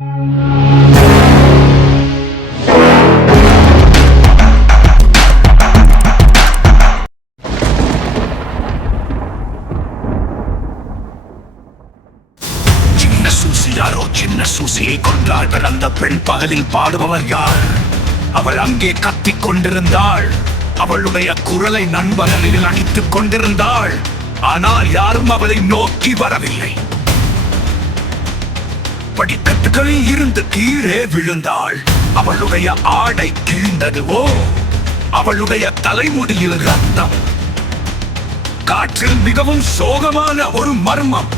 யாரோ சின்ன சூசியை கொன்றாள். பிறந்த பெண் பகலில் பாடுபவர் யார்? அவள் அங்கே கத்திக் கொண்டிருந்தாள். அவளுடைய குரலை நண்பர்களில் அடித்துக் கொண்டிருந்தாள். ஆனால் யாரும் அவளை நோக்கி வரவில்லை. படிக்கட்டுகளில் இருந்து கீழே விழுந்தாள். அவளுடைய ஆடை கிழிந்ததுவோ, அவளுடைய தலைமுடியில் ரத்தம். காற்றில் மிகவும் சோகமான ஒரு மர்மம்.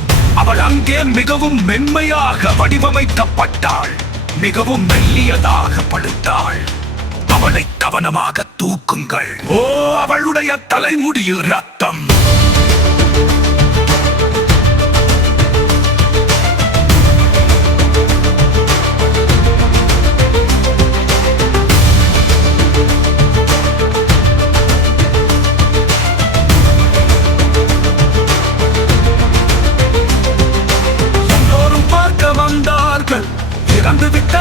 அவள் அங்கே மிகவும் மென்மையாக வடிவமைக்கப்பட்டாள். மிகவும் மெல்லியதாக படுத்தாள். அவளை கவனமாக தூக்குங்கள். ஓ, அவளுடைய தலைமுடியில் ரத்தம். இறந்துவிட்ட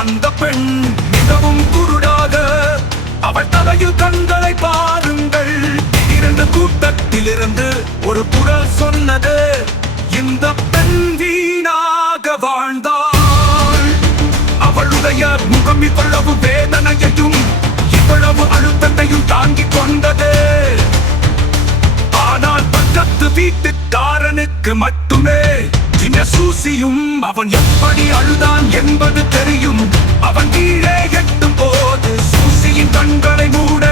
அந்த பெண் மிகவும் குருடாக, அவள் தலையில் கண்களை பாருங்கள். இரண்டு கூட்டத்திலிருந்து ஒரு குரல் சொன்னது, இந்த பெண் வீணாக வாழ்ந்தாள். அவளுடைய முகம் இவ்வளவு வேதனையையும் இவ்வளவு அழுத்தத்தையும் தாங்கிக் கொண்டது. ஆனால் பக்கத்து வீட்டுக்காரனுக்கு மட்டுமே சின்ன சூசியும் அவன் எப்படி அழுதான் என்பது தெரியும். அவன் கீழே எட்டும் போது சூசியின் கண்களை மூட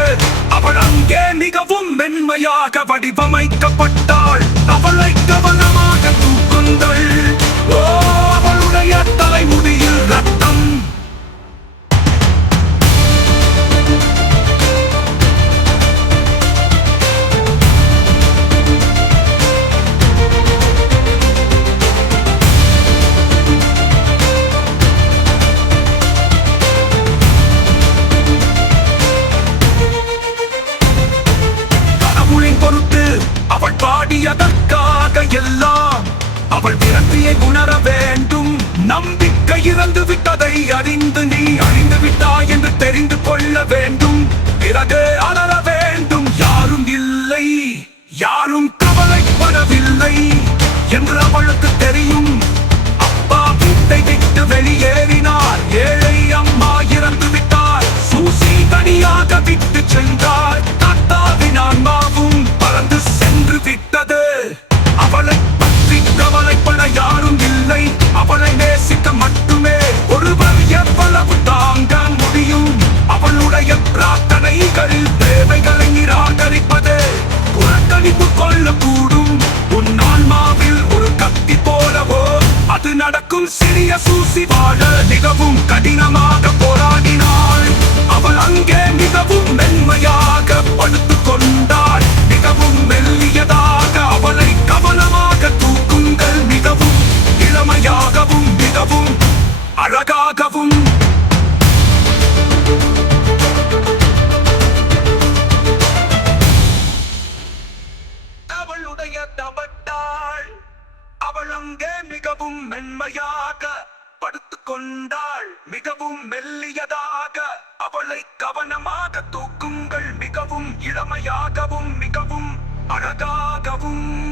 அவள் அங்கே மிகவும் மென்மையாக வடிவமைக்கப்பட்டாள். அவளை கவனமாக தூக்குங்கள். ஓ, அவளுடைய தலைமுடியில் ரத்தம். அவள் பாடியதற்காக எல்லாம் அவள் விரக்தியை உணர வேண்டும். நம்பிக்கை இறந்து விட்டதை அறிந்து நீ அழிந்து விட்டாய் என்று தெரிந்து கொள்ள வேண்டும். பிறகு அலற வேண்டும். யாரும் இல்லை, யாரும் கவலைப்படவில்லை என்று அவளுக்கு தெரியும். அப்பா வீட்டை விட்டு வெளியேறினார். ஏழை அம்மா இறந்து விட்டார். சூசி தனியாக விட்டு சென்றார். தாத்தாவின் ஆன்மாவும் பறந்து சென்று விட்டது. அவளை பற்றி கவலைப்பட யாரும் இல்லை. அவளை நேசிக்க மட்டுமே ஒருவர் எவ்வளவு தாங்க முடியும்? அவளுடைய பிரார்த்தனைகளில் தேவைகளை நிராகரிப்பது புறக்கணிப்பு கொள்ளக்கூடும். உன் ஆன்மாவில் ஒரு கத்தி போலவோ அது நடக்கும். சிறிய சூசி வாழ மிகவும் கடினமாக போராடினாள். அவள் அங்கே மிகவும் மென்மையாக படுத்துக் கொண்டாள். மிகவும் மெல்லியதாக அவளை கவனமாக தூக்குங்கள். மிகவும் இளமையாகவும் மிகவும் அழகாகவும். அவளுடைய தவட்டாள். அவள் அங்கே மிகவும் மென்மையாக படுத்துக் கொண்டாள். மிகவும் மெல்லியதாக அவளை கவனமாக தூக்குங்கள். மிகவும் இளமையாகவும் மிகவும் அழகாகவும்.